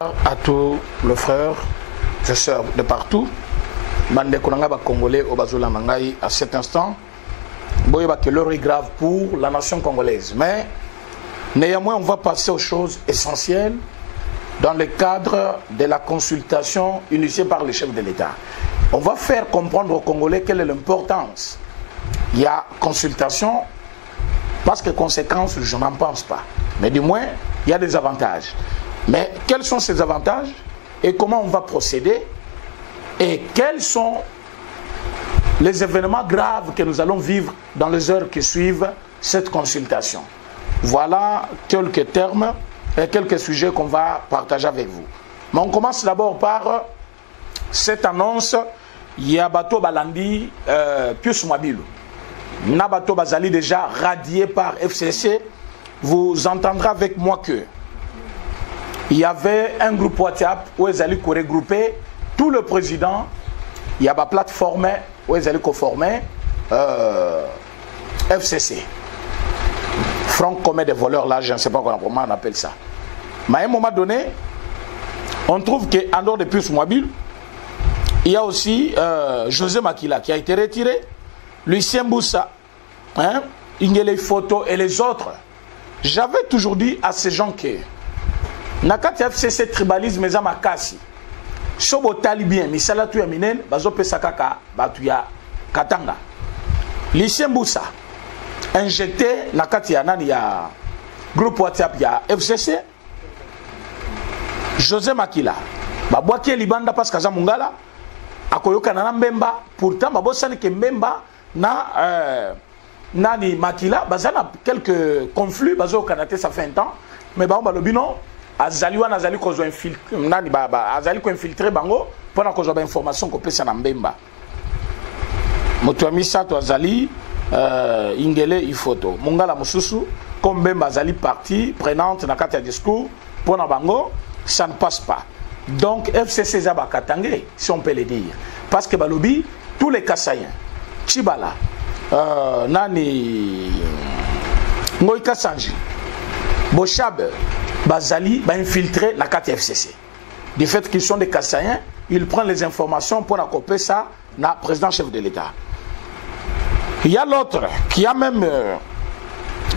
À tous les frères et sœurs de partout, Bande Konanga Congolais au Bazola Mangaï à cet instant, Boyeba que l'heure est grave pour la nation congolaise. Mais néanmoins, on va passer aux choses essentielles dans le cadre de la consultation initiée par le chef de l'État. On va faire comprendre aux Congolais quelle est l'importance. Il y a consultation, parce que conséquences, je n'en pense pas. Mais du moins, il y a des avantages. Mais quels sont ces avantages et comment on va procéder et quels sont les événements graves que nous allons vivre dans les heures qui suivent cette consultation. Voilà quelques termes et quelques sujets qu'on va partager avec vous. Mais on commence d'abord par cette annonce. Il y a Bato Balandi Pius Mwabilu. Nabato Bazali déjà radié par FCC. Vous entendrez avec moi que il y avait un groupe WhatsApp où ils allaient regrouper tout le président. Il y a une plateforme où ils allaient conformer FCC. Front commun des voleurs, là, je ne sais pas comment on appelle ça. Mais à un moment donné, on trouve qu'en dehors de Pius Mwabilu, il y a aussi José Makila qui a été retiré, Lucien Boussa, hein, Ingele Photo et les autres. J'avais toujours dit à ces gens que nakati FCC tribalisme eza makasi sobo talibien misala tu ya minen bazo pesa kaka batu ya katanga Lucien Boussa injecté nakati ya nani ya groupe WhatsApp ya FCC José Makila babwaki libanda parce que za mungala akoyoka na Mbemba pourtant babosani ke Mbemba na nani Makila bazana quelques conflits bazo kanate ça fait un temps mais ba lobino azali wana azali ko infiltrer nani baba azali ko infiltrer bango pona ko zoba information ko pesa na Mbemba moto amisa to azali ingele ifoto mungala mususu comme Mbemba azali partie prenante na kati ya discours pona bango ça ne passe pas. Donc FCC zaba katangé si on peut le dire parce que balobi tous les Kassaïens Chibala nani Ngoy Kassanji Bochab Bazali va infiltrer la carte FCC. Du fait qu'ils sont des Kassaïens, ils prennent les informations pour accoper ça na président chef de l'État. Il y a l'autre qui a même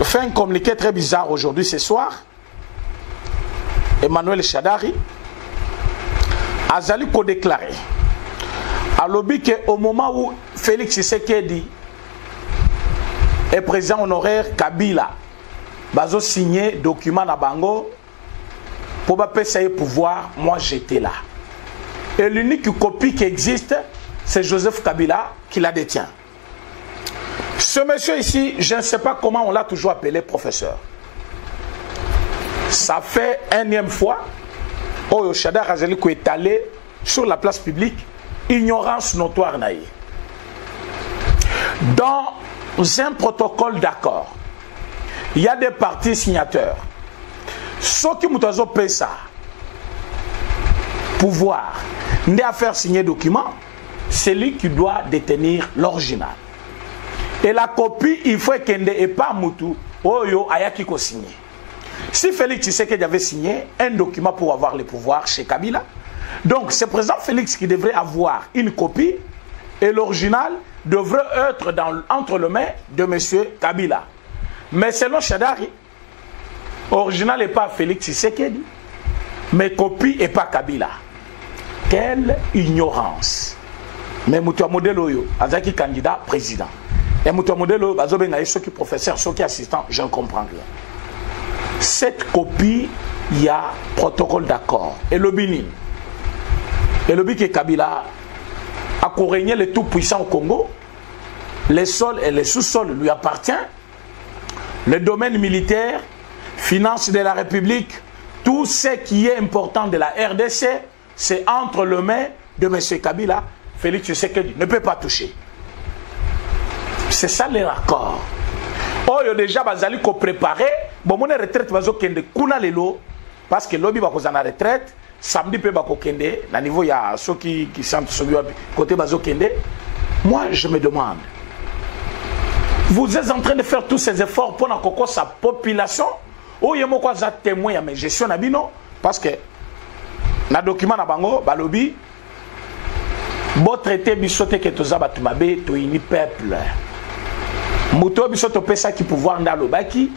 fait un communiqué très bizarre aujourd'hui ce soir. Emmanuel Chadari Azali ko déclaré à l'objet qu'au moment où Félix Tshisekedi et président honoraire Kabila bazo signé document na bango pour passer pouvoir, moi j'étais là. Et l'unique copie qui existe, c'est Joseph Kabila qui la détient. Ce monsieur ici, je ne sais pas comment on l'a toujours appelé professeur. Ça fait énième fois, Oyo Shada Razeliko est allé sur la place publique, ignorance notoire naïe. Dans un protocole d'accord, il y a des partis signataires. Ceux qui ont fait ça, pouvoir, n'est à faire signer document, c'est lui qui doit détenir l'original. Et la copie, il faut qu'elle n'ait pas Moutou, Oyo Ayaki ko signé. Si Félix Tshisekedi avait signé un document pour avoir le pouvoir chez Kabila, donc c'est président Félix qui devrait avoir une copie et l'original devrait être entre les mains de M. Kabila. Mais selon Chadari, original n'est pas Félix Tshisekedi, mais copie n'est pas Kabila. Quelle ignorance. Mais Moutoua Modelo, Azaki candidat président. Et Moutoua Modelo, Bazobenga, ceux qui professeurs, ceux qui assistants, je ne comprends rien. Cette copie, il y a protocole d'accord. Et le Bénin. Et le Bénin que Kabila a régné le tout puissant au Congo. Les sols et les sous-sols lui appartiennent. Le domaine militaire, finances de la République, tout ce qui est important de la RDC, c'est entre les mains de M. Kabila. Félix Tshisekedi ne peut pas toucher. C'est ça les raccords. Oh, il y a déjà bazali ko préparé. Bon, mon retraite va kende kuna lelo parce que lobby va en retraite. Samedi peut ba kende. Na niveau il y a ceux qui sentent celui côté bazo kende. Moi, je me demande. Vous êtes en train de faire tous ces efforts pour sa population. Oh, il y a témoin à mes gestions parce que na document na bango balobi bo traité biso te ke toza batu mabe to ini peuple muto biso to pesa ki pouvoir ndalo baki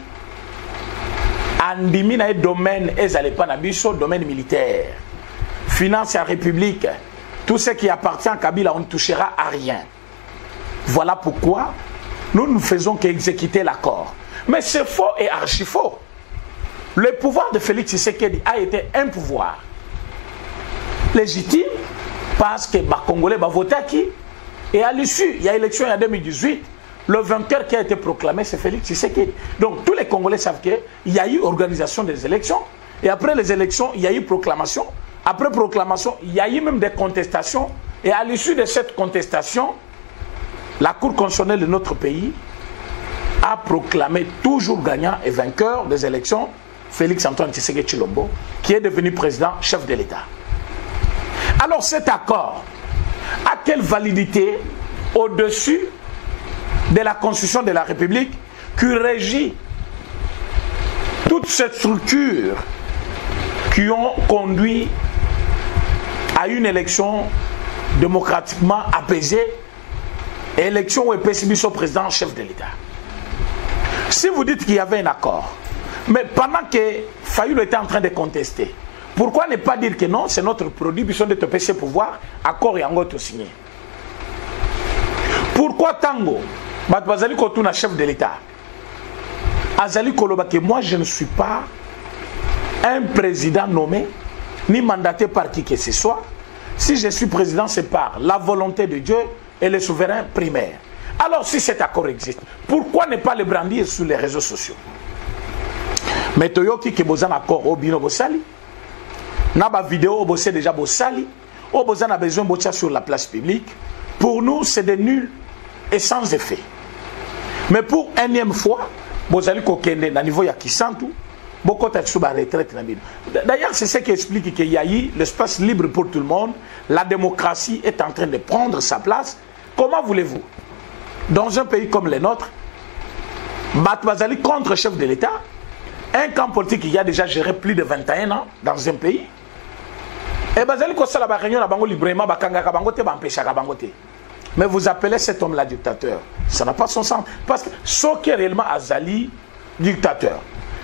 andimi na domaine ezale pa na biso domaine militaire finance à république tout ce qui appartient à Kabila on ne touchera à rien. Voilà pourquoi nous ne faisons qu'exécuter l'accord. Mais c'est faux et archi faux. Le pouvoir de Félix Tshisekedi a été un pouvoir légitime parce que les Congolais ont voté qui. Et à l'issue, il y a élection en 2018, le vainqueur qui a été proclamé, c'est Félix Tshisekedi. Donc tous les Congolais savent qu'il y a eu organisation des élections. Et après les élections, il y a eu proclamation. Après proclamation, il y a eu même des contestations. Et à l'issue de cette contestation, la Cour constitutionnelle de notre pays a proclamé toujours gagnant et vainqueur des élections Félix Antoine Tshisekedi Tshilombo, qui est devenu président, chef de l'État. Alors cet accord a quelle validité au-dessus de la Constitution de la République qui régit toute cette structure qui ont conduit à une élection démocratiquement apaisée, élection où est PCB au président chef de l'État. Si vous dites qu'il y avait un accord, mais pendant que Fayoulou était en train de contester, pourquoi ne pas dire que non, c'est notre produit, puis on de te PC pouvoir, accord et encore tout signé. Pourquoi Tango, Bazali Kotouna chef de l'État, Azali Koloba que moi je ne suis pas un président nommé, ni mandaté par qui que ce soit. Si je suis président, c'est par la volonté de Dieu et le souverain primaire. Alors si cet accord existe, pourquoi ne pas le brandir sur les réseaux sociaux? Mais Toyoki qui a un accord au bino Bossali, n'a pas vidéo au bossé déjà Bossali, au bossé a besoin de sur la place publique. Pour nous, c'est de nul et sans effet. Mais pour énième fois, Bozali Kokende, na niveau ya Kisantu, beaucoup de sous retraite. D'ailleurs, c'est ce qui explique qu'il y a eu l'espace libre pour tout le monde. La démocratie est en train de prendre sa place. Comment voulez-vous, dans un pays comme le nôtre, Batbazali contre chef de l'État, un camp politique qui a déjà géré plus de 21 ans dans un pays, et Bazali Kosala ba réunion na bango librement bakanga ka bango te ba empêcher ka bango te. Mais vous appelez cet homme là dictateur, ça n'a pas son sens parce que ce qui est réellement Azali dictateur.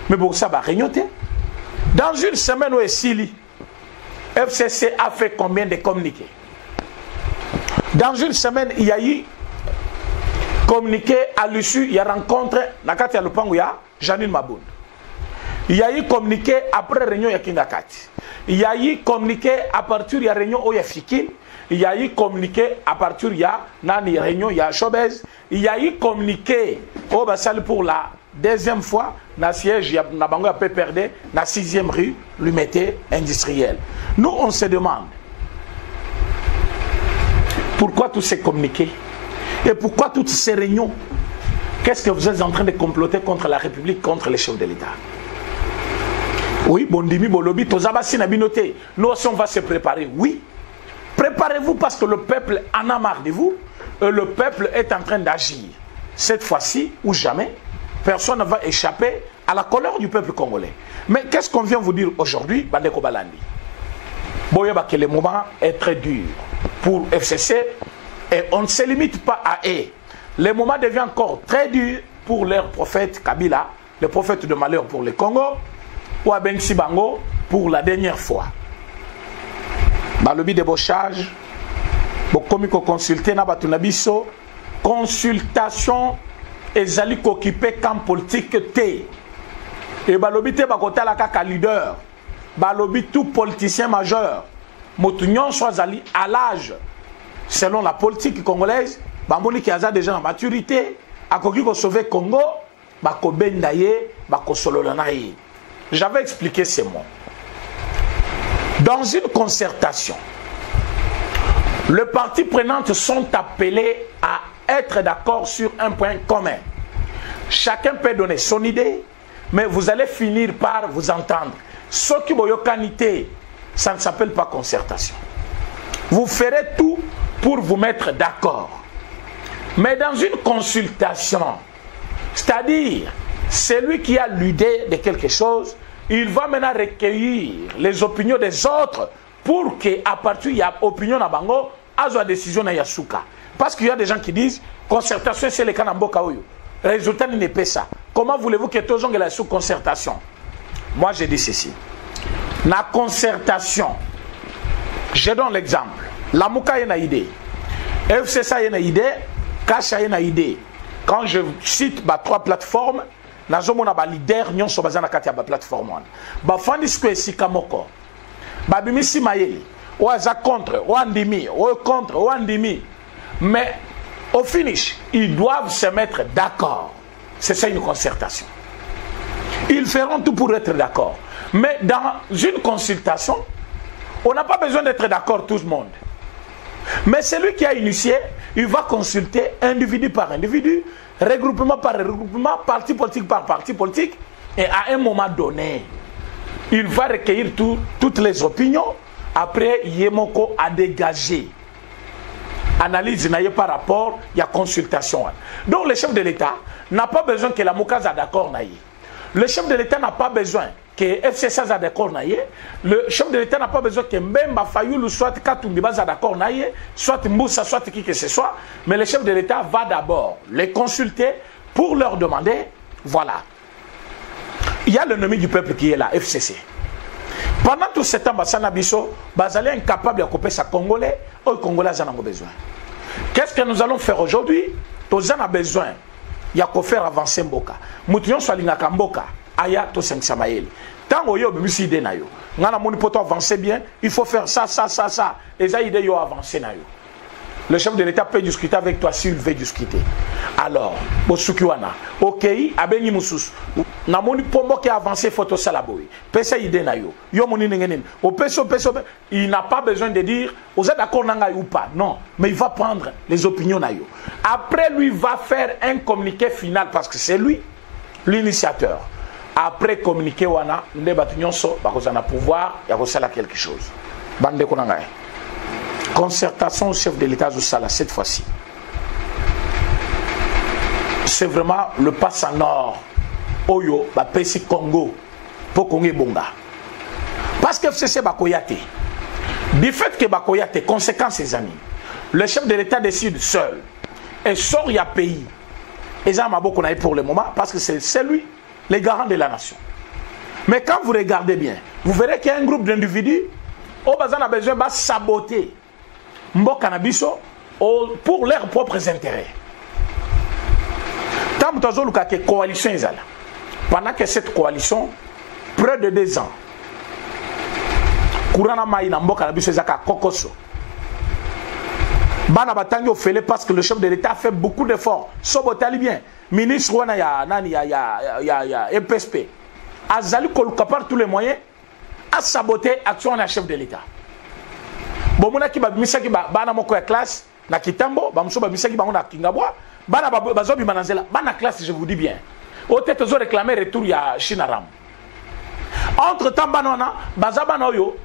Mais pour ça ba réunion te. Dans une semaine où Sili FCC a fait combien de communiqués? Dans une semaine, il y a eu communiqué à l'issue, il y a rencontré Nakati ya Lupangu ya Janine Maboun. Il y a eu communiqué après réunion ya Kingakati. Il y a eu communiqué à partir de la réunion où il y a Fikil. Il y a eu communiqué à partir de la réunion ya Chobez. Il y a eu communiqué au Bassal pour la deuxième fois na siège ya Nabango a perdu na 6e rue Lumete industrielle. Nous on se demande pourquoi tous ces communiqués et pourquoi toutes ces réunions? Qu'est-ce que vous êtes en train de comploter contre la République, contre les chefs de l'État? Oui, Bondimi, Bolobi, Tozabasi, Nabinoté. Nous aussi, on va se préparer. Oui, préparez-vous parce que le peuple en a marre de vous. Et le peuple est en train d'agir. Cette fois-ci, ou jamais, personne ne va échapper à la colère du peuple congolais. Mais qu'est-ce qu'on vient vous dire aujourd'hui, Bandeko Balandi? Boyeba que le moment est très dur pour FCC et on ne se limite pas à eux. Le moment devient encore très dur pour leur prophète Kabila, le prophète de malheur pour le Congo, ou à Ben Sibango pour la dernière fois. Balobi débauchage, Bokomiko consulté na batunabiso, consultation ezali occupé camp politique T. Et Balobi te bakota la kaka leader. Balobi tout politicien majeur. Motunyon soit ali à l'âge. Selon la politique congolaise, Bamboni qui a déjà en maturité, a koki ko sauver Congo, bako bendaye, bako sololanaye. J'avais expliqué ces mots. Dans une concertation, les parties prenantes sont appelées à être d'accord sur un point commun. Chacun peut donner son idée, mais vous allez finir par vous entendre. Ce qui boyokanité, ça ne s'appelle pas concertation. Vous ferez tout pour vous mettre d'accord. Mais dans une consultation, c'est-à-dire celui qui a l'idée de quelque chose, il va maintenant recueillir les opinions des autres pour que à partir il y a opinion à bango azo décision na yasuka parce qu'il y a des gens qui disent concertation c'est le cas mboka oyo résultat n'est pas ça. Comment voulez-vous que tout le monde ait sous concertation? Moi je dis ceci, la concertation, je donne l'exemple, la Mouka y a une idée, FCC y a une idée, Kacha y a une idée. Quand je cite 3 plateformes, nous avons un leader, nous sommes basés sur la plateforme. Fandis que si Kamoko, Bimisi Mayeli, ou Aza contre, ou Andimi, ou contre, ou Andimi. Mais au finish, ils doivent se mettre d'accord. C'est ça une concertation. Ils feront tout pour être d'accord. Mais dans une consultation, on n'a pas besoin d'être d'accord tout le monde. Mais celui qui a initié, il va consulter individu par individu, regroupement par regroupement, parti politique par parti politique, et à un moment donné, il va recueillir toutes les opinions. Après, Yemoko a dégagé. Analyse par rapport, il y a consultation. Donc le chef de l'État n'a pas besoin que la Mouka soit d'accord. Le chef de l'État n'a pas besoin que FCC soit d'accord. Le chef de l'État n'a pas besoin que Mbemba Fayoulou soit Katumbiba soit d'accord, soit Moussa, soit qui que ce soit. Mais le chef de l'État va d'abord les consulter pour leur demander, voilà. Il y a l'ennemi du peuple qui est là, FCC. Pendant tout ce temps, Bassana Bisso, Bazali est incapable de couper sa Congolais, ou les Congolais en ont besoin. Qu'est-ce que nous allons faire aujourd'hui? Tous en a besoin. Il y a qu'à faire avancer Mboka. Moutillon soit l'ingaka Mboka, Aya to Samael. Tant que yo bimisi idée na yo, ngana moni poto avancer bien, il faut faire ça. Et ça idée yo avancer na yo. Le chef de l'État peut discuter avec toi s'il veut discuter. Alors, Bosukiwana, ok, Abeni Moussous, Namoni Pombo qui a avancé photo salaboui, Pesa idée na yo, yo moni nengenin, au peso, il n'a pas besoin de dire, vous êtes d'accord nanga ou pas, non, mais il va prendre les opinions na yo. Après, lui va faire un communiqué final parce que c'est lui, l'initiateur. Après communiqué wana, nde batunyonso, bakozana pouvoir, yakosala quelque chose. Bande konangaye. Concertation au chef de l'État Zoussala cette fois-ci. C'est vraiment le pass en or. Oyo, Bapesi Congo, pour Congo Bonga. Parce que FCC Bakoyate. Du fait que Bakoyate, conséquence ses amis, le chef de l'État décide seul. Et sort il y a pays. Et ça m'a beaucoup pour le moment, parce que c'est lui, les garants de la nation. Mais quand vous regardez bien, vous verrez qu'il y a un groupe d'individus, au bazan a besoin de saboter Mboka na biso pour leurs propres intérêts. Tant que la coalition est là, pendant que cette coalition, près de 2 ans, Kourana Maïna Mboka na biso ezaka kokoso. Bana batangi ofele parce que le chef de l'État a fait beaucoup d'efforts. Sobotali bien, ministre wana ya nani ya MPSP. Azali koluka par tous les moyens à saboter l'action du chef de l'État. Bon, mon qui babimisa qui bana moko ya classe na Kitambo, bamso babimisa qui bango na Kingabwa, bana bazobi manazela, bana classe je vous dis bien. Au tête zo réclamer retour ya Chinaram. Entre temps banana, bazabana yo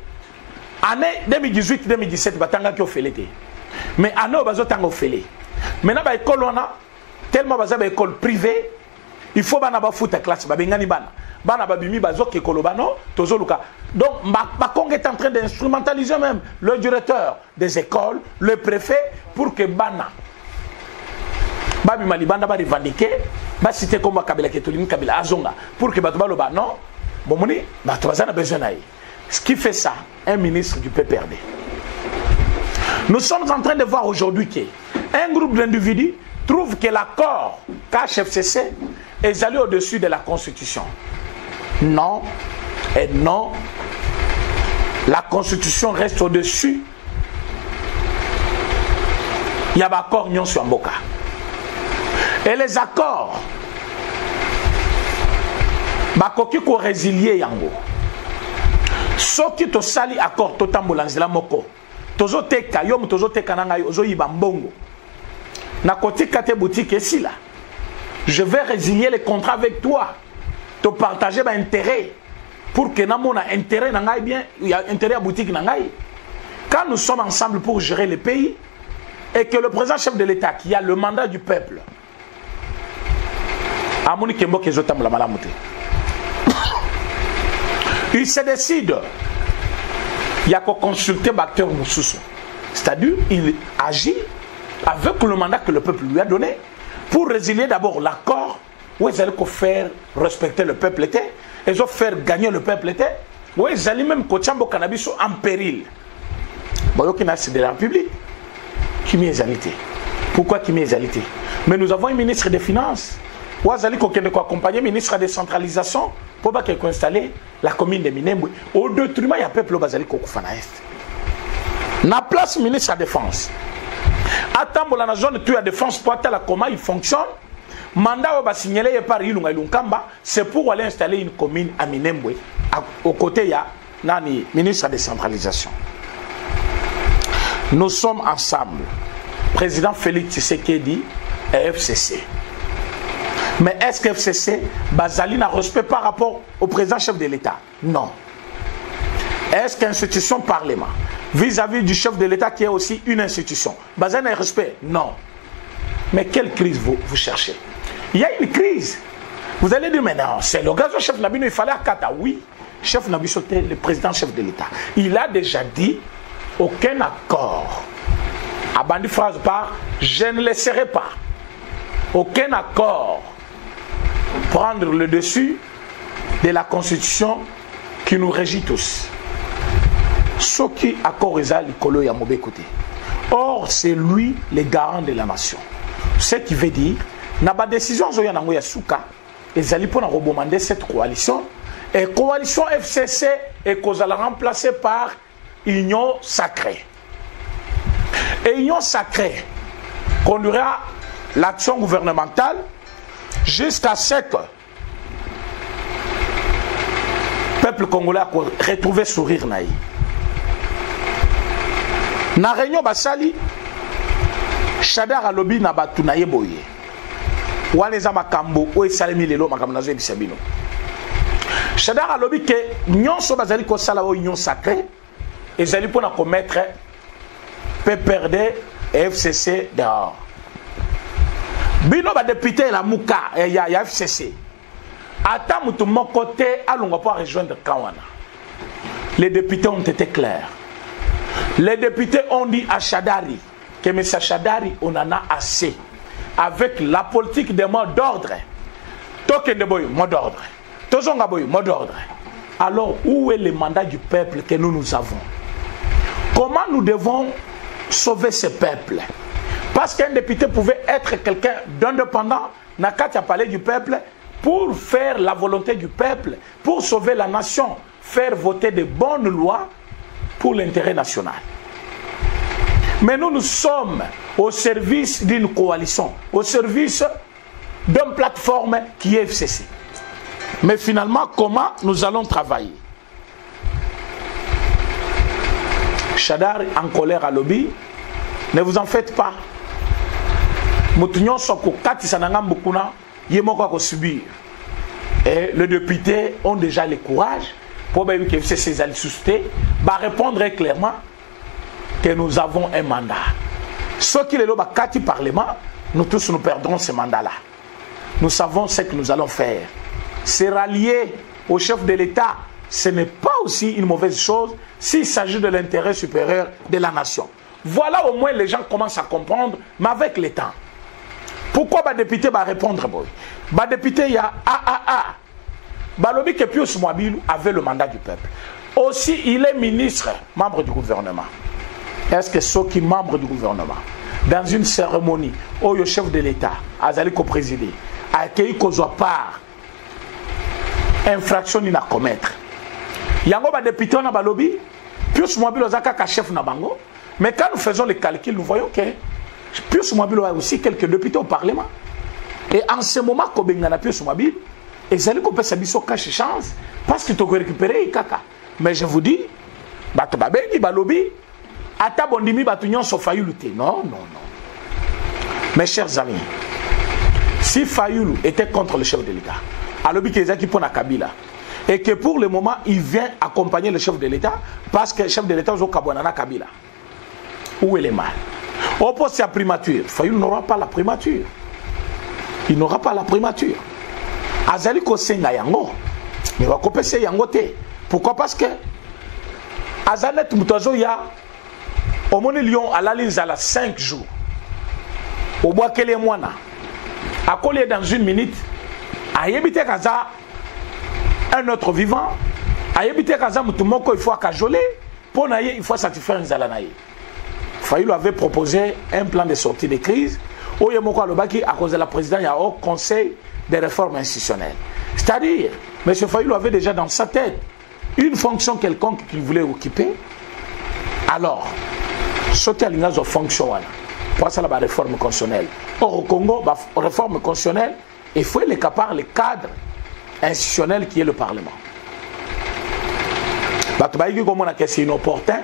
année 2018-2017 batanga ki ofelete. Mais année bazo tanga ofele. Maintenant ba école wana tellement bazaba école privée, il faut bana ba foot classe babengani bana. Bana babimi bazo ke kolobano tozo luka. Donc Bakong est en train d'instrumentaliser même le directeur des écoles, le préfet pour que bana babi malibanda ba revendiquer ba citer comme Kabila Ketolini Kabila Azonga pour que batba loba non bomoni batbaza na besoin naï. Ce qui fait ça un ministre du PPRD. Nous sommes en train de voir aujourd'hui qu'un groupe d'individus trouve que l'accord KHFCC est allé au-dessus de la Constitution. Non et non. La Constitution reste au-dessus. Il y a des accords sur Mboka. Et les accords, bakoki ko résilier yango. Soki to sali accord to tambolanzela moko. Tozo teka yo tozo teka nanga yo zo yiba mbongo. Na kotika te boutique ici là. Je vais résilier les contrats avec toi. Te partager ba intérêt pour que nous ayons intérêt bien, il y a intérêt à boutique nangai. Quand nous sommes ensemble pour gérer le pays et que le président chef de l'État qui a le mandat du peuple il se décide il y a qu'à consulter Bacteur Moussoussou. C'est-à-dire, il agit avec le mandat que le peuple lui a donné pour résilier d'abord l'accord où ils allaient faire respecter le peuple était, ils ont faire gagner le peuple était, où ils allaient même Kochambo Cannabis en péril. Bon, il y a de la République qui m'y est alité. Pourquoi qui m'y est alité? Mais nous avons un ministre des Finances. Où ils allaient accompagner le ministre de la décentralisation pour qu'il installer la commune de Minembwe. Au détriment, il y a un peuple qui est na place ministre de la Défense. Attends, la zone de la défense pour comment il fonctionne. Mandat va signaler par Ilunga Ilunkamba, c'est pour aller installer une commune à Minembwe. Au côté, il y a Nani, ministre de la décentralisation. Nous sommes ensemble. Président Félix Tshisekedi et FCC. Mais est-ce que FCC, Bazali n'a respect par rapport au président chef de l'État? Non. Est-ce qu'institution Parlement, vis-à-vis du chef de l'État qui est aussi une institution, Bazali n'a respect? Non. Mais quelle crise vous cherchez? Il y a une crise. Vous allez dire, mais non, c'est l'occasion chef Nabino, il fallait à Kata. Oui, chef Nabino, c'était le président chef de l'État. Il a déjà dit, aucun accord. Abandi phrase par, je ne laisserai pas. Aucun accord prendre le dessus de la Constitution qui nous régit tous. Ce qui accord est l'icolo et à mauvais côté. Or, c'est lui le garant de la nation. Ce qui veut dire, na ba décision zoya nango ya suka, ezali pour rebombander cette coalition. Et coalition FCC est kozala remplacée par Union Sacrée. Et Union Sacrée conduira l'action gouvernementale jusqu'à ce que le peuple congolais a retrouvé sourire naï. Na réunion basali Chadar alobi na batu na yeboye. Wane za makambo o esalemi lelo makambo nazo ebisa bino. Chadar alobi ke nyonso bazali ko sala o union sacrée ezali pona commettre PPRD et FCC dehors. Bino ba député la muka ya FCC. Ata mutu moko te alonga pour rejoindre Kawana. Les députés ont été clairs. Les députés ont dit à Chadari que M. Chadari, on en a assez. Avec la politique des mots d'ordre. Token de boy, mot d'ordre. Tozonga boy, mot d'ordre. Alors, où est le mandat du peuple que nous avons? Comment nous devons sauver ce peuple? Parce qu'un député pouvait être quelqu'un d'indépendant, n'a qu'à parler du peuple, pour faire la volonté du peuple, pour sauver la nation, faire voter de bonnes lois pour l'intérêt national. Mais nous sommes au service d'une coalition, au service d'une plateforme qui est FCC. Mais finalement, comment nous allons travailler? Chadar en colère à lobby, ne vous en faites pas. Subir. Et les députés ont déjà le courage pour que FCC répondre clairement que nous avons un mandat. Ceux qui le Kati Parlement, nous tous nous perdrons ce mandat-là. Nous savons ce que nous allons faire. Se rallier au chef de l'État, ce n'est pas aussi une mauvaise chose s'il s'agit de l'intérêt supérieur de la nation. Voilà au moins les gens commencent à comprendre, mais avec le temps. Pourquoi les députés va répondre? Les députés, il y a AAA. Balobi que Pius Mwabilou avait le mandat du peuple. Aussi, il est ministre, membre du gouvernement. Est-ce que ceux qui sont membres du gouvernement, dans une cérémonie où le chef de l'État, Azali co-présidé, a accueilli qu'on soit part infraction à commettre? Il y a un député dans le lobby, Pius Mwabilou a chef na bango, mais quand nous faisons les calculs, nous voyons que Pius Mwabilou a aussi quelques députés au Parlement. Et en ce moment, quand on a Pius Mwabilou, ils allaient couper sa biso cache chance parce qu'ils t'ont récupéré kaka. Mais je vous dis, balobi, ata bondimi batunyon so Fayulu te. Non, non, non. Mes chers amis, si Fayulu était contre le chef de l'État, alobi kezaki pona Kabila, et que pour le moment, il vient accompagner le chef de l'État parce que le chef de l'État est Kabwanana Kabila. Où est le mal? Au poste à primature, Fayulu n'aura pas la primature. Il n'aura pas la primature. Azali ko senga yango, mais va kopese yango te. Pourquoi? Parce que Azanet Moutozo ya au moni Lyon à la ligne à la 5 jours. Au bois qu'elle est moine. À coller dans une minute. À yébiter Kaza un autre vivant. À yébiter Kaza Moutoumoko il faut cajoler. Pour naïe il faut satisfaire un zalanaï. Fayulu avait proposé un plan de sortie de crise. Au Yemoko Alobaki à cause de la présidence il y a au conseil des réformes institutionnelles. C'est-à-dire, M. Fayulu avait déjà dans sa tête une fonction quelconque qu'il voulait occuper. Alors, sauter à l'ingaz de fonction, pour ça, la réforme constitutionnelle. Or, au Congo, la réforme constitutionnelle, il faut le cadre institutionnel qui est le Parlement. C'est inopportun,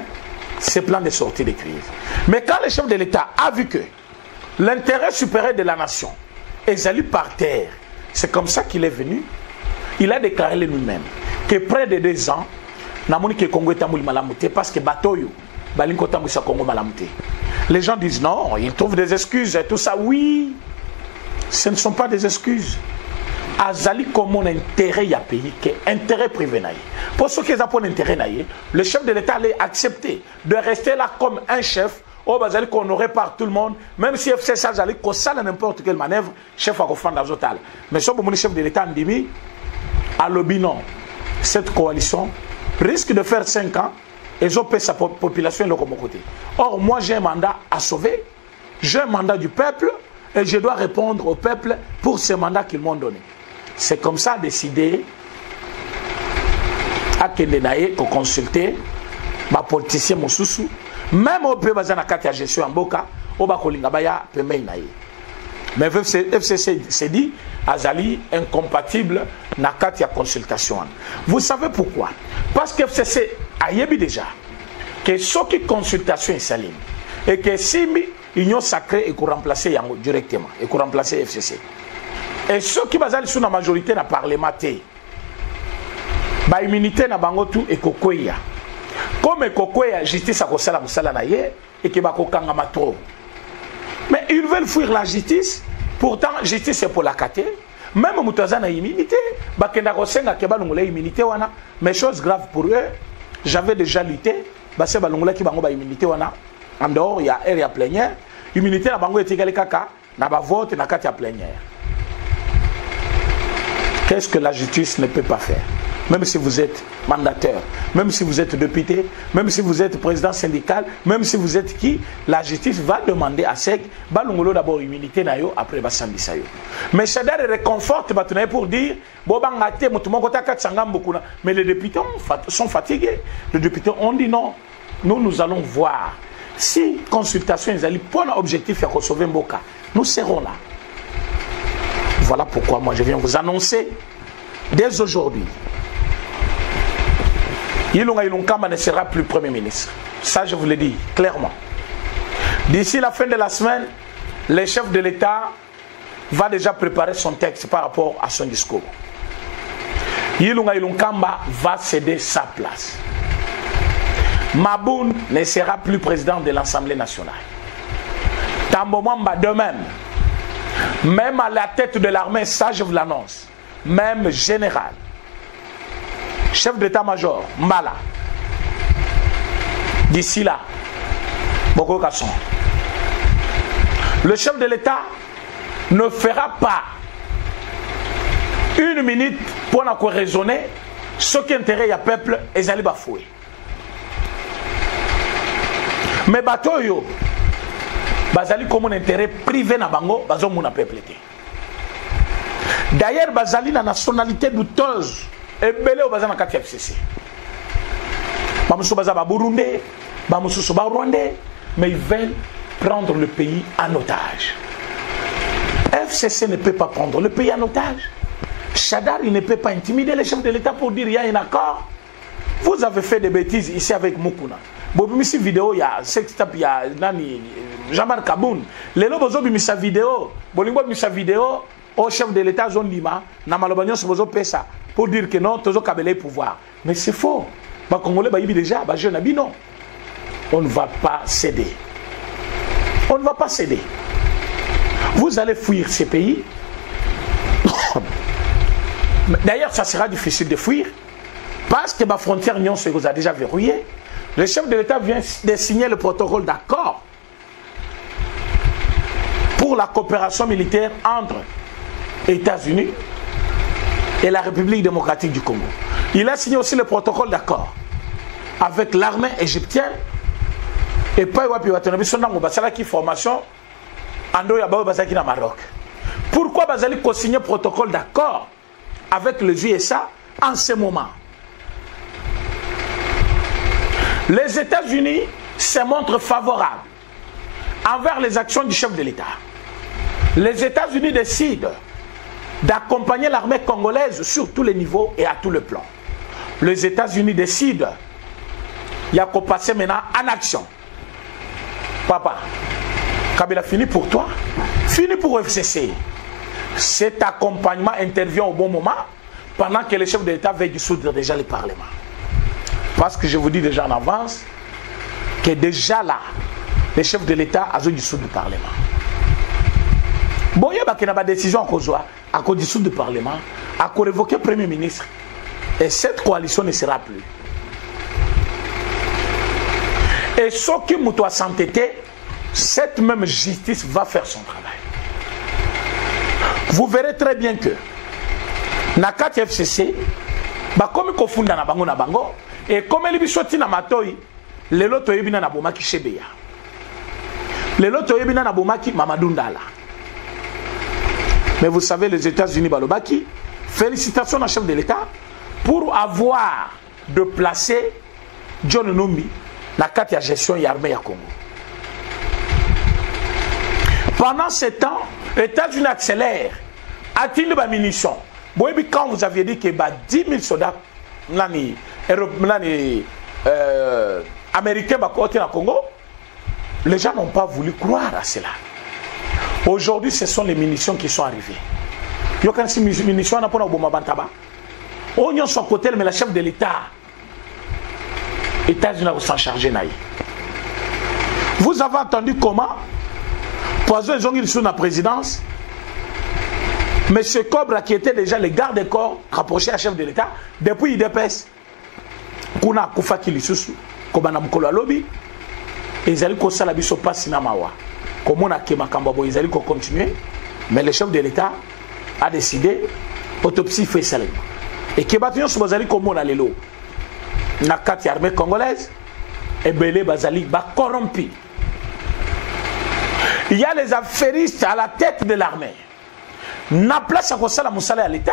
ce plan de sortie de crise. Mais quand le chef de l'État a vu que l'intérêt supérieur de la nation est allé par terre, c'est comme ça qu'il est venu, il a déclaré lui-même que près de 2 ans, parce que Batoyo, les gens disent non, ils trouvent des excuses et tout ça. Oui, ce ne sont pas des excuses. Azali comme un intérêt à payer, que intérêt privé. Pour ceux qui ont un intérêt, le chef de l'État allait accepter de rester là comme un chef. Qu'on aurait par tout le monde, même si FCC allait ça n'importe quelle manœuvre, chef à refondre dans total. Mais si le chef de l'État dit à l'obinon, cette coalition risque de faire 5 ans et ils ont payé sa population de mon côté. Or, moi j'ai un mandat à sauver, j'ai un mandat du peuple et je dois répondre au peuple pour ce mandat qu'ils m'ont donné. C'est comme ça décidé à Kendenaye qu'on consulter ma politicien Moussoussou. Même au pays bazana katia gestion en boka, au bakolinga baya pemei naïe. Mais FCC s'est dit Azali incompatible na katia consultation. Vous savez pourquoi? Parce que FCC a yebi déjà que ce qui consultation est saline et que si union sacrée est pour remplacer Yango directement et pour remplacer FCC. Et ceux qui bazali sous la majorité na parlement ba immunité na bango tout et kokoya. Comme Kokoya justice a kosala musala na ye et que bakokanga matro. Mais ils veulent fuir la justice. Pourtant justice c'est pour la cater. Même Moutaza na immunité, bakenda kosenga ke balungula immunité wana. Mais chose grave pour eux, j'avais déjà lutté, base balungula ki bango ba immunité wana. En dehors il y a area plénière, immunité na bango etikali kaka na ba vote na kati ya plénière. Qu'est-ce que la justice ne peut pas faire? Même si vous êtes mandataire, même si vous êtes député, même si vous êtes président syndical, même si vous êtes qui, la justice va demander à SEC, balungolo d'abord immunité nayo, après basambisa yo. Mais Chadar réconforte batunaye pour dire, mais les députés sont fatigués. Les députés ont dit non, nous allons voir. Si consultation est allée pour l'objectif de sauver Mboka, nous serons là. Voilà pourquoi moi je viens vous annoncer dès aujourd'hui. Ilunga Ilunkamba ne sera plus Premier ministre. Ça, je vous le dis clairement. D'ici la fin de la semaine, le chef de l'État va déjà préparer son texte par rapport à son discours. Ilunga Ilunkamba va céder sa place. Maboun ne sera plus président de l'Assemblée nationale. Tambo Mwamba de même. Même à la tête de l'armée, ça je vous l'annonce. Même général. Chef d'état-major, Mbala. D'ici là, Boko Kasson. Le chef de l'État ne fera pas 1 minute pour nous raisonner ce qui intéresse le peuple et les bafoués. Mais Batoyo, Bazali comme un intérêt privé na bango, bazo mon peuple. D'ailleurs, Bazali na nationalité douteuse. Et belé au bazana kati FCC. Bamusu bazaba Burundi, bamusu ba Rwandais, mais ils veulent prendre le pays en otage. FCC ne peut pas prendre le pays en otage. Chadar, il ne peut pas intimider les chefs de l'État pour dire il y a un accord. Vous avez fait des bêtises ici avec Mukuna. Bobimisi vidéo, il y a sextape, il y a Nani, Jean-Marc Kaboun. Les lobos ont mis sa vidéo. Bolingo mis sa vidéo au chef de l'État, Zone Lima, Namalobagnon, se bozo pesa. Pour dire que non, tous les pouvoir. Mais c'est faux. Les Congolais, déjà, les jeunes, non. On ne va pas céder. On ne va pas céder. Vous allez fuir ces pays. D'ailleurs, ça sera difficile de fuir. Parce que ma frontière Nyon se vous a déjà verrouillée. Le chef de l'État vient de signer le protocole d'accord pour la coopération militaire entre États-Unis et la République démocratique du Congo. Il a signé aussi le protocole d'accord avec l'armée égyptienne et pas qui formation en Maroc. Pourquoi Bazali a signé le protocole d'accord avec les USA en ce moment? Les États-Unis se montrent favorables envers les actions du chef de l'État. Les États-Unis décident d'accompagner l'armée congolaise sur tous les niveaux et à tous les plans. Les États-Unis décident, il y a qu'à passer maintenant en action. Papa, Kabila fini pour toi, fini pour FCC. Cet accompagnement intervient au bon moment pendant que le chef de l'État veut dissoudre déjà le Parlement. Parce que je vous dis déjà en avance que déjà là, le chef de l'État a dissoudre le Parlement. Bon, il y a une décision à cause dissoudre le Parlement, à cause révoquer le Premier ministre. Et cette coalition ne sera plus. Et ce qui nous doit s'entêter, cette même justice va faire son travail. Vous verrez très bien que Nakat FCC, comme il faut na bango na bango, et comme il bisoti na matoi, le loto yebina na bomaki Chebeya. Le loto yebina na bomaki Mamadou Ndala. Mais vous savez, les États-Unis balobaki, félicitations au chef de l'État pour avoir de placer John Numbi dans la gestion de l'armée à Congo. Pendant ce temps, les États-Unis accélèrent, attirent les munitions. Quand vous aviez dit que 10 000 soldats américains au Congo, les gens n'ont pas voulu croire à cela. Aujourd'hui, ce sont les munitions qui sont arrivées. Il y a des munitions qui sont arrivées. On y a son côté, mais le chef de l'État, les États-Unis s'en chargé. Vous avez entendu comment, Poison ils ont eu sous la présidence, M. Cobra, qui était déjà le garde-corps rapproché à chef de l'État, depuis IDPS, Kuna Koufa Kilisusu, Kobana Mukolo Lobby, et ils allaient la biso pas Sinamawa. Comme on a Kemakambabo, ils allaient continuer, mais le chef de l'État a décidé, autopsie fait ça. Et Kebatunion Sobazali comme on a l'élo. Nakati armée congolaise, et Belé Bazali ba corrompu. Il y a les affairistes à la tête de l'armée. Na place à Kosala Moussala à l'État,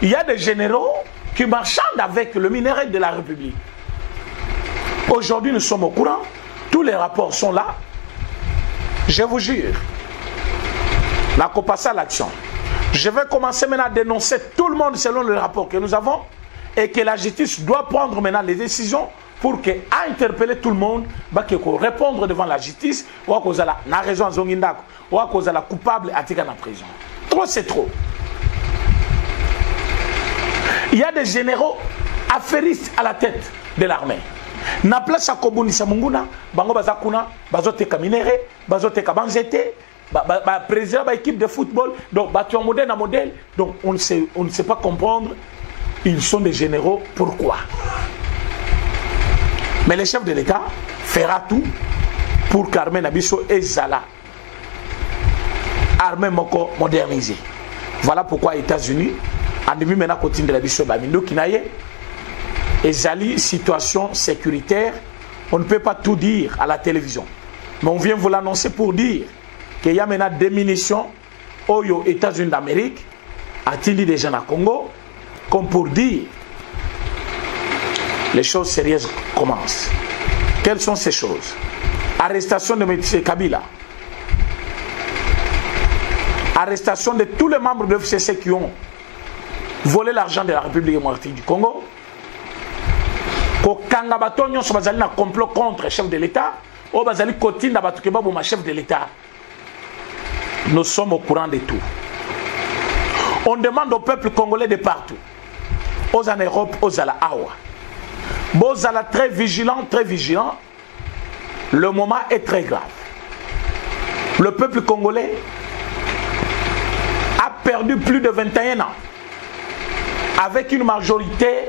il y a des généraux qui marchandent avec le minerai de la République. Aujourd'hui, nous sommes au courant, tous les rapports sont là. Je vous jure, la passe à l'action. Je vais commencer maintenant à dénoncer tout le monde selon le rapport que nous avons et que la justice doit prendre maintenant les décisions pour interpeller tout le monde, pour répondre devant la justice, ou à cause de la raison Zongindako, ou à cause de la coupable à tirer en prison. Trop, c'est trop. Il y a des généraux affairistes à la tête de l'armée. Na place à Kobunisa Munguna, Bango Bazakuna, Bazoteka Minere, Bazoteka Banzete, président de l'équipe de football, donc battu en modèle à modèle, donc on ne sait pas comprendre, ils sont des généraux, pourquoi? Mais le chef de l'État fera tout pour qu'Armée Nabiso et Zala, armée moko modernisée. Voilà pourquoi les États-Unis, en demi maintenant côté de la Biso Bamindo Kinaye, et Zali, situation sécuritaire, on ne peut pas tout dire à la télévision. Mais on vient vous l'annoncer pour dire qu'il y a maintenant des munitions aux États-Unis d'Amérique, à Tili des gens à Congo, comme pour dire les choses sérieuses commencent. Quelles sont ces choses? Arrestation de M. Kabila. Arrestation de tous les membres de l'FCC qui ont volé l'argent de la République démocratique du Congo. Kangabatonyo so bazali na complot contre le chef de l'État. O bazali kotinda batukeba boma chef de l'État. Nous sommes au courant de tout. On demande au peuple congolais de partout. Aux en Europe, aux à la Awa. Bozala très vigilant, très vigilant. Le moment est très grave. Le peuple congolais a perdu plus de 21 ans avec une majorité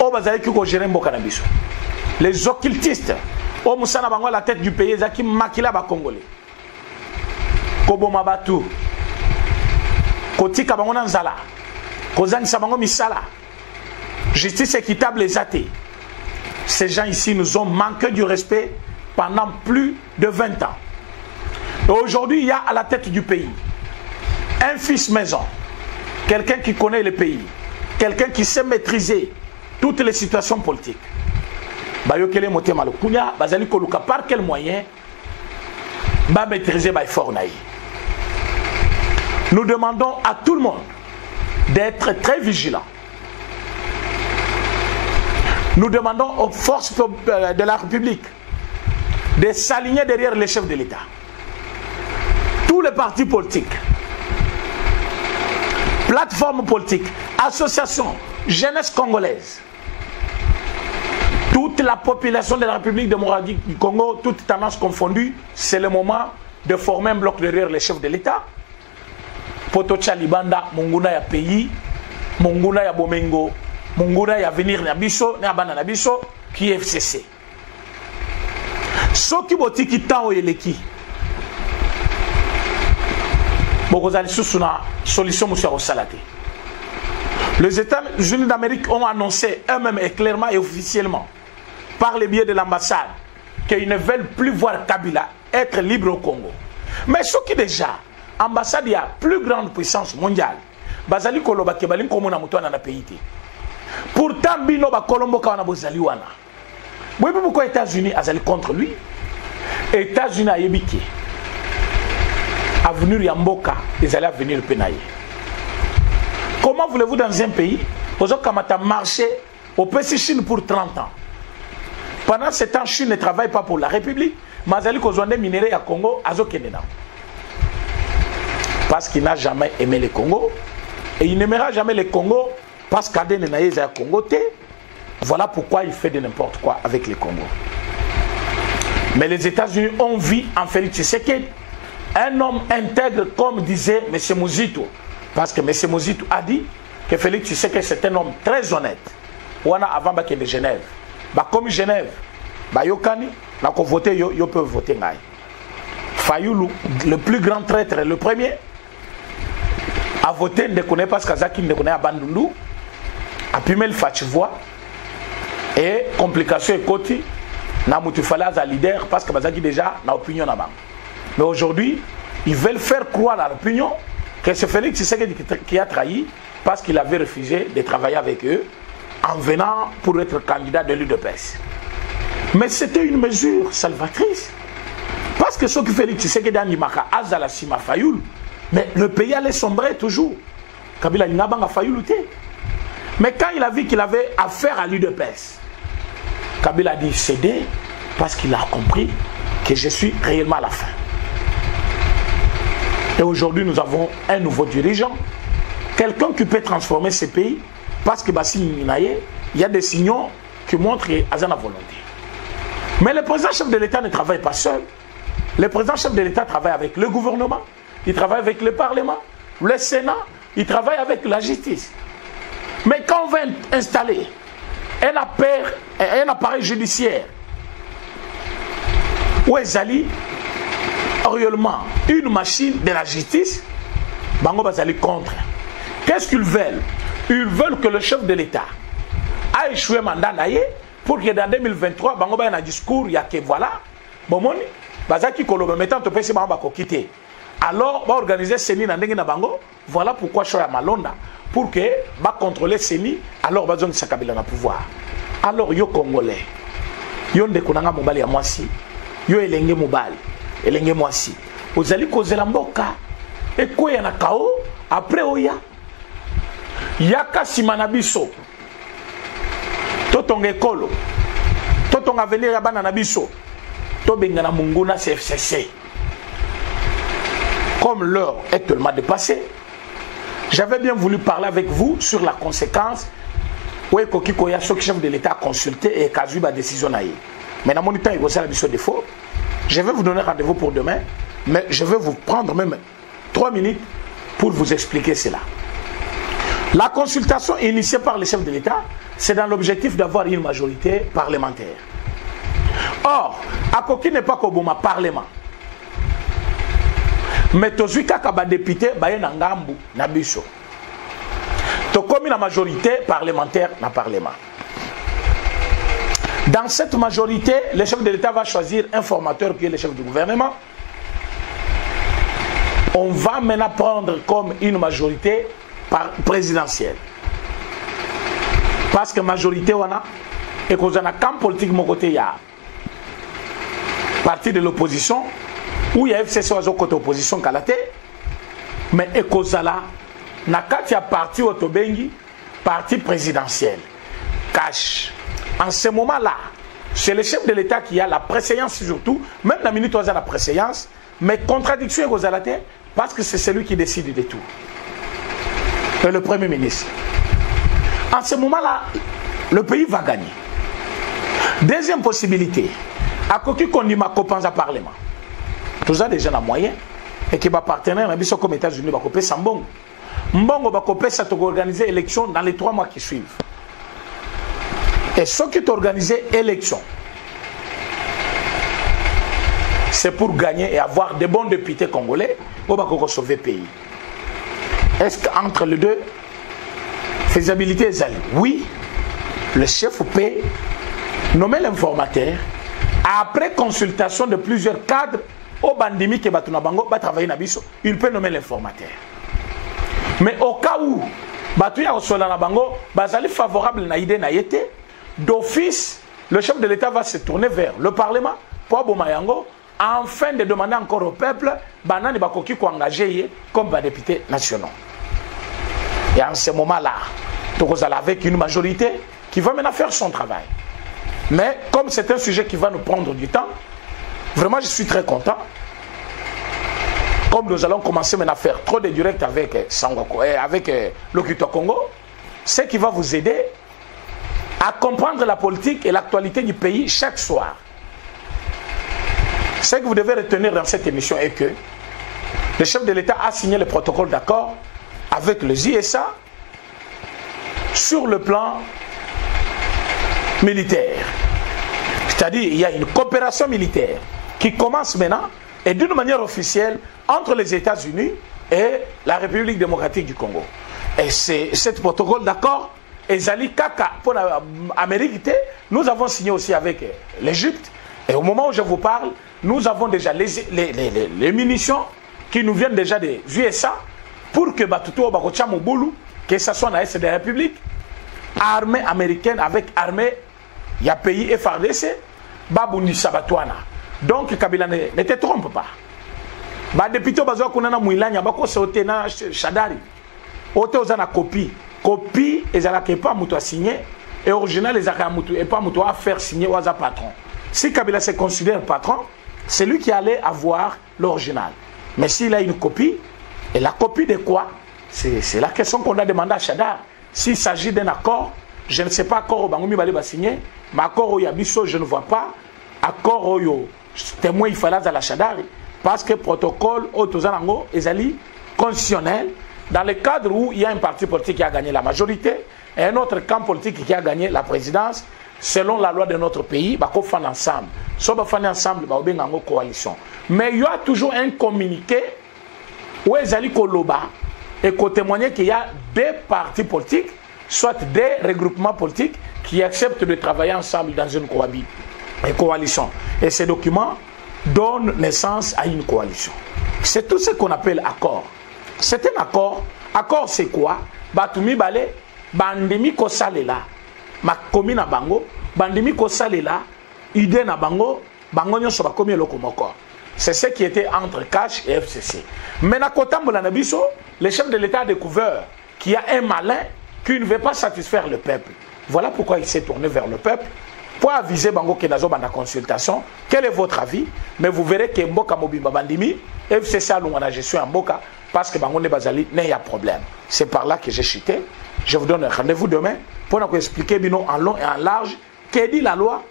au Bazali qui gérer Mbokanabiso. les occultistes, au Moussana Bango à la tête du pays, Zaki Makila ba Congolais. Kobo Mabatu, Kotika Bango Nanzala, Kozang Sabango Misala, justice équitable les athées. Ces gens ici nous ont manqué du respect pendant plus de 20 ans. Et aujourd'hui, il y a à la tête du pays un fils maison, quelqu'un qui connaît le pays, quelqu'un qui sait maîtriser toutes les situations politiques. Bayokele Motema Lokunya, Bazali Koluka, par quel moyen va maîtriser Bayfor Naï. Nous demandons à tout le monde d'être très vigilant. Nous demandons aux forces de la République de s'aligner derrière les chefs de l'État. Tous les partis politiques, plateformes politiques, associations, jeunesse congolaise, toute la population de la République démocratique du Congo, toutes tendances confondues, c'est le moment de former un bloc derrière les chefs de l'État. Potocha Libanda, Monguna ya pays, Monguna ya Bomengo, Monguna ya venir Nabiso, Nabana Nabiso, qui est FCC. Ce qui boti qui t'a eleki. Bokozali Susuna, solution monsieur Rosalate. Les États-Unis d'Amérique ont annoncé eux-mêmes et clairement et officiellement, par le biais de l'ambassade, qu'ils ne veulent plus voir Kabila être libre au Congo. Mais ce qui déjà, l'ambassade a plus grande puissance mondiale. Bazali Koloba Kebalin Komona Moutoana na pays. Pourtant, Bino ba Kolombo Kawana Bozali Wana. Oui, pourquoi les États-Unis azali contre lui? Les États-Unis a yébiki. Avenir Yamboka, ils allaient venir penailler. Comment voulez-vous dans un pays, vous avez marché au PC Chine pour 30 ans? Pendant ce temps, Chine ne travaille pas pour la République, mais ils ont des minéraux à Congo, à Zokenena. Parce qu'il n'a jamais aimé le Congo, et il n'aimera jamais le Congo parce qu'Aden Naïs est à Congo. Voilà pourquoi il fait de n'importe quoi avec le Congo. Mais les États-Unis ont vu en Félix Tshisekedi un homme intègre, comme disait M. Mouzito. Parce que M. Mouzito a dit que Félix Tshisekedi c'est un homme très honnête. On a avant qu'il de Genève. Comme Genève, Yokani, n'a qu'à voter, yo peut voter. Fayoulou, le plus grand traître, le premier, a voté, ne connaît pas Kazaki, ne connaît pas Bandundu, a pu mettre Fachivois, et complication et côté, n'a Moutufala à leader, parce que Bazaki déjà n'a opinion là-bas. Mais aujourd'hui, ils veulent faire croire à l'opinion que c'est Félix Tshisekedi qui a trahi parce qu'il avait refusé de travailler avec eux en venant pour être candidat de l'UDPS. Mais c'était une mesure salvatrice. Parce que ce que Félix Tshisekedi a dit, Azala Sima Fayoul, mais le pays allait sombrer toujours. Kabila Nabanga Fayoul. Mais quand il a vu qu'il avait affaire à l'UDPS, Kabila a dit céder parce qu'il a compris que je suis réellement à la fin. Et aujourd'hui, nous avons un nouveau dirigeant, quelqu'un qui peut transformer ce pays, parce que il y a des signaux qui montrent qu'il a la volonté. Mais le président chef de l'État ne travaille pas seul. Le président chef de l'État travaille avec le gouvernement, il travaille avec le Parlement, le Sénat, il travaille avec la justice. Mais quand on veut installer un appareil judiciaire où Ezali réellement une machine de la justice, Bango Bazali contre. Qu'est-ce qu'ils veulent? Ils veulent que le chef de l'État a échoué mandat naïe pour que dans 2023, Bango Bazali un discours, il y a que voilà, bon moni, Bazaki Kolobe mettant au PC Bango quitter. Alors, on va organiser Seni dans Bango, voilà pourquoi Choya Malonda, pour que va contrôler Seni, alors on va donner sa Kabila dans le pouvoir. Alors, yo Congolais, yo Ndekonanga Mobali à Mwasi, yo Elenge Mobali. Elenge Mwasi, vous allez causer la mboka. Et quoi, il y a un chaos. Après, Oya, Yaka Simanabiso, Toton Ekolo, Toton Avenir Yabana Nabiso, Tobengana Munguna CFCC. Comme l'heure est tellement dépassée, j'avais bien voulu parler avec vous sur la conséquence où Koki Koya, ce chef de l'État a consulté et Kazuba a décision. Mais dans mon temps, il y a des défauts. Je vais vous donner rendez-vous pour demain, mais je vais vous prendre même 3 minutes pour vous expliquer cela. La consultation initiée par le chef de l'État, c'est dans l'objectif d'avoir une majorité parlementaire. Or, Akoki n'est pas comme un parlement. Mais tozui kaka ba député ba na ngambu na biso. To comme la majorité parlementaire na parlement. Dans cette majorité, le chef de l'État va choisir un formateur qui est le chef du gouvernement. On va maintenant prendre comme une majorité présidentielle. Parce que majorité wana et qu'on a un camp politique mon côté il y a parti de l'opposition où il y a FCC au côté opposition kalate mais ekozala na kati ya parti otobengi parti présidentiel cash. En ce moment-là, c'est le chef de l'État qui a la préséance surtout, même la minute où il a la préséance, mais contradiction ekozalate parce que c'est celui qui décide de tout. Et le Premier ministre. En ce moment-là, le pays va gagner. Deuxième possibilité, à côté qu'on y m'a copains à parlement. Tout ça déjà dans moyen et qui va partenaire comme États-Unis va couper sans bon. Mbongo va couper ça pour organiser l'élection dans les 3 mois qui suivent. Et ceux qui ont organisé l'élection, c'est pour gagner et avoir des bons députés congolais pour sauver le pays. Est-ce qu'entre les deux, faisabilité est allée? Oui, le chef peut nommer l'informateur après consultation de plusieurs cadres au bandimi qui va travailler na biso, il peut nommer l'informateur. Mais au cas où Batuya Osola Bango, Bazali favorable na idée na yete, d'office, le chef de l'État va se tourner vers le Parlement pour Abomayango, afin de demander encore au peuple, Banani Bakoki ko engagé comme député national. Et en ce moment-là, nous allons avec une majorité qui va maintenant faire son travail. Mais comme c'est un sujet qui va nous prendre du temps, vraiment je suis très content. Comme nous allons commencer maintenant à faire trop de directs avec Sangoko et avec l'Okito Congo, ce qui va vous aider à comprendre la politique et l'actualité du pays chaque soir. Ce que vous devez retenir dans cette émission est que le chef de l'État a signé le protocole d'accord avec les ISA sur le plan militaire. C'est-à-dire qu'il y a une coopération militaire qui commence maintenant et d'une manière officielle entre les États-Unis et la République démocratique du Congo. Et c'est ce protocole d'accord, Ezali Kaka pour l'Amérique, nous avons signé aussi avec l'Égypte. Et au moment où je vous parle, nous avons déjà les munitions qui nous viennent déjà des USA pour que Batuto Bakocha Moboulou, que ce soit dans l'Est de la République, armée américaine avec armée, il y a pays FRDC, Babundi Sabatouana. Donc Kabila ne te trompe pas. Ba député bazo kunana muilanya bako sauté na Chadari. Ote ozana copie. Copie ezala ke pas muto a signé et original ezaka muto et pas muto a faire signer waza patron. Si Kabila se considère patron, c'est lui qui allait avoir l'original. Mais s'il a une copie, et la copie de quoi? C'est la question qu'on a demandé à Chadar. S'il s'agit d'un accord, je ne sais pas accord au Bangoumi Balé va signer, mais accord au Yabiso, je ne vois pas. Accord au témoin il fallait à la Chadari. Parce que le protocole au Tozanango est constitutionnel dans le cadre où il y a un parti politique qui a gagné la majorité et un autre camp politique qui a gagné la présidence. Selon la loi de notre pays, bah, qu'on fait ensemble. Si on fait ensemble, bah, on a une coalition. Mais il y a toujours un communiqué où ils allaient Koloba et qu'on témoigne qu'il y a des partis politiques, soit des regroupements politiques qui acceptent de travailler ensemble dans une coalition. Et ces documents donnent naissance à une coalition. C'est tout ce qu'on appelle accord. C'est un accord. Accord, c'est quoi? Batumi Bale, Bandemi Kosalela. Ma commune à Bango, Bandimi Kosalela, idée na Bango, Bango nyoso ba komi lokomoko. C'est ce qui était entre Cash et FCC. Mais na Kotambola Nabiso, le chef de l'État a découvert qu'il y a un malin qui ne veut pas satisfaire le peuple. Voilà pourquoi il s'est tourné vers le peuple pour aviser Bango Kenazo dans la consultation. Quel est votre avis? Mais vous verrez que Mboka Mobimba Bandimi, FCC a l'ongana gestion en Mboka parce que Bango ne Bazali n'a pas de problème. C'est par là que j'ai chuté. Je vous donne un rendez-vous demain pour nous expliquer en long et en large qu'est dit la loi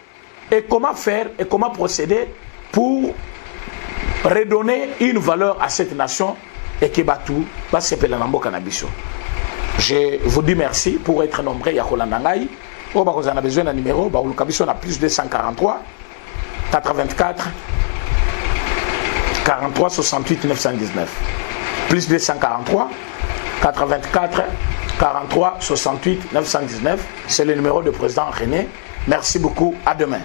et comment faire et comment procéder pour redonner une valeur à cette nation et que Batou va se péler dans le cannabis. Je vous dis merci pour être nombreux. Il y a Roland Nangaï. On a besoin d'un numéro. On a plus de 243. 84 43 68 919. Plus 243 84 43 68 919. C'est le numéro du président René. Merci beaucoup. À demain.